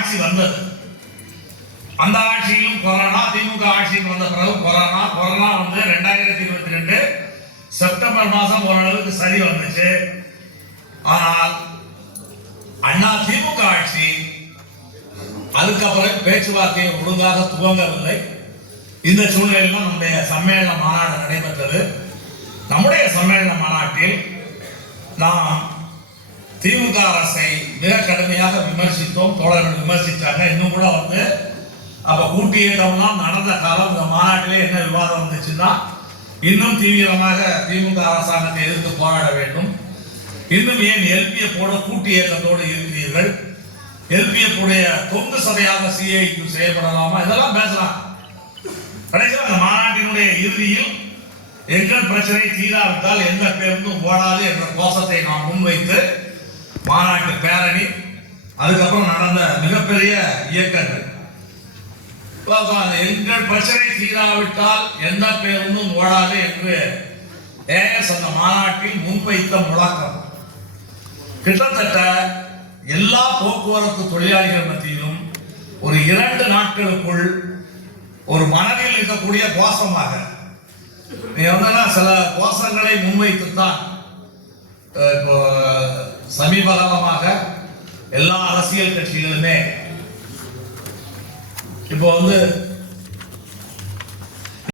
ஆட்சி வந்தது. அந்த ஆட்சியிலும் கொரோனா, திமுக ஆட்சிக்கு வந்த பிறகு கொரோனா வந்து 2022 செப்டம்பர் மாதம் ஓரளவுக்கு சரி வந்துச்சு. ஆனால் அண்ணா திமுக ஆட்சி அதுக்கப்புறம் பேச்சுவார்த்தையை ஒழுங்காக துவங்கவில்லை. இந்த சூழ்நிலையில் நம்முடைய சம்மேளன மாநாடு நடைபெற்றது. நம்முடைய சம்மேளன மாநாட்டில் நாம் திமுக அரசை மிக கடுமையாக விமர்சித்தோம். தோழர்கள் விமர்சித்தாங்க. இன்னும் கூட வந்து அப்ப கூட்டு இயக்கம்லாம் நடந்த காலம் இந்த மாநாட்டிலே என்ன விவாதம் வந்துச்சுன்னா, இன்னும் தீவிரமாக திமுக அரசாங்கத்தை எதிர்த்து போராட வேண்டும், இன்னும் ஏன் எல்பிஎஃப் போட கூட்டு இயக்கத்தோடு இருக்கிறீர்கள், எல்பிஎஃப் உடைய தொங்கு சதையாக சிஐக்கு செய்யப்படலாமா, இதெல்லாம் பேசலாம். கடைசியில் அந்த மாநாட்டினுடைய இறுதியில் எங்கள் பிரச்சனை தீராவிட்டால் எந்த பேருந்தும் ஓடாது என்ற கோஷத்தை நாம் முன்வைத்து மாநாட்டு பேரணி, அதுக்கப்புறம் நடந்த மிகப்பெரிய இயக்கங்கள், எங்கள் பிரச்சனை தீராவிட்டால் எந்த பேருந்தும் ஓடாது என்று ஏஎஸ் அந்த மாநாட்டில் முன்வைத்த முழக்கம் கிட்டத்தட்ட எல்லா போக்குவரத்து தொழிலாளிகள் மத்தியிலும் ஒரு 2 நாட்களுக்குள் ஒரு மனதில் இருக்கக்கூடிய கோஷமாக, சில கோஷங்களை முன்வைத்துத்தான் இப்போ சமீப காலமாக எல்லா அரசியல் கட்சிகளுமே இப்போ வந்து